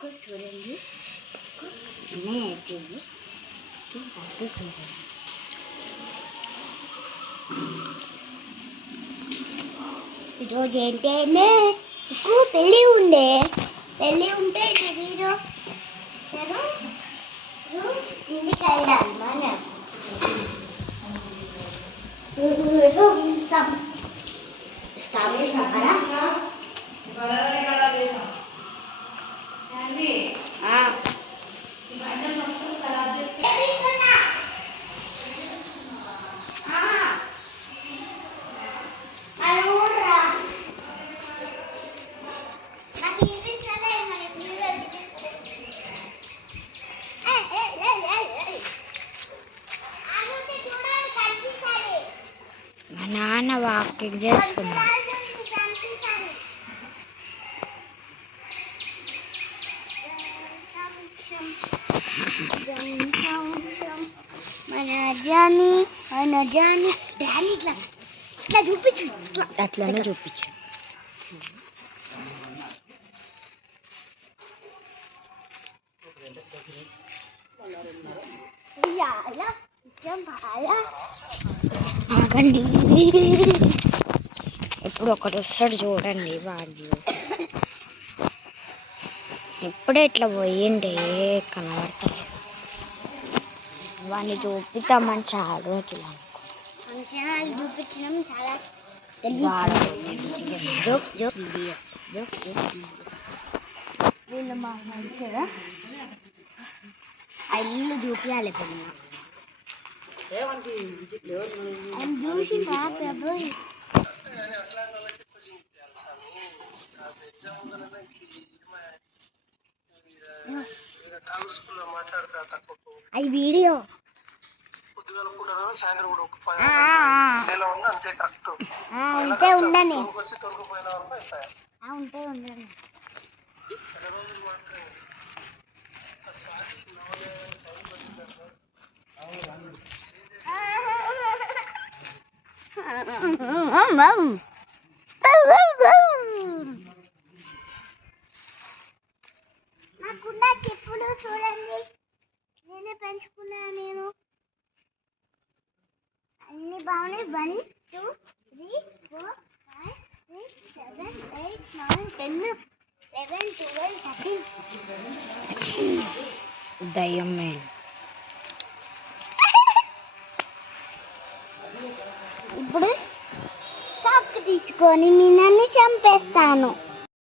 చూడండి అన్నయ్య ఈరోజు ఏంటంటే మీకు పెళ్ళి ఉంటే మీరు ఇంటికి వెళ్ళాలి మనం స్టాప్ చేసాం కదా మా నాన్న వాకింగ్ చేస్తున్నా మన జాని డాడీ ఇట్లా చూపించు అట్లానే చూపించు ఆగండి ఇప్పుడు ఒకటి వస్తాడు చూడండి వాడు ఇప్పుడే ఇట్లా పోయిండే కనబడతలేదు వాడిని చూపిద్దామని చాలా రోజులు చూపించడం చాలా వీళ్ళు మా మంచిగా ఆ ఇల్లు చూపించాలి పిల్ల చూసి అది వీడియో ఉంటే ఉండండి ఉంటే ఉండండి నాకున్న చెప్పులు చూడండి నేనే పెంచుకున్నా నేను అన్ని బాగున్నాయి 1 2 3 4 5 6 7 8 9 10 11 12 13 దయ్యం ఇప్పుడు షాప్ తీసుకొని మీ నన్ను చంపేస్తాను.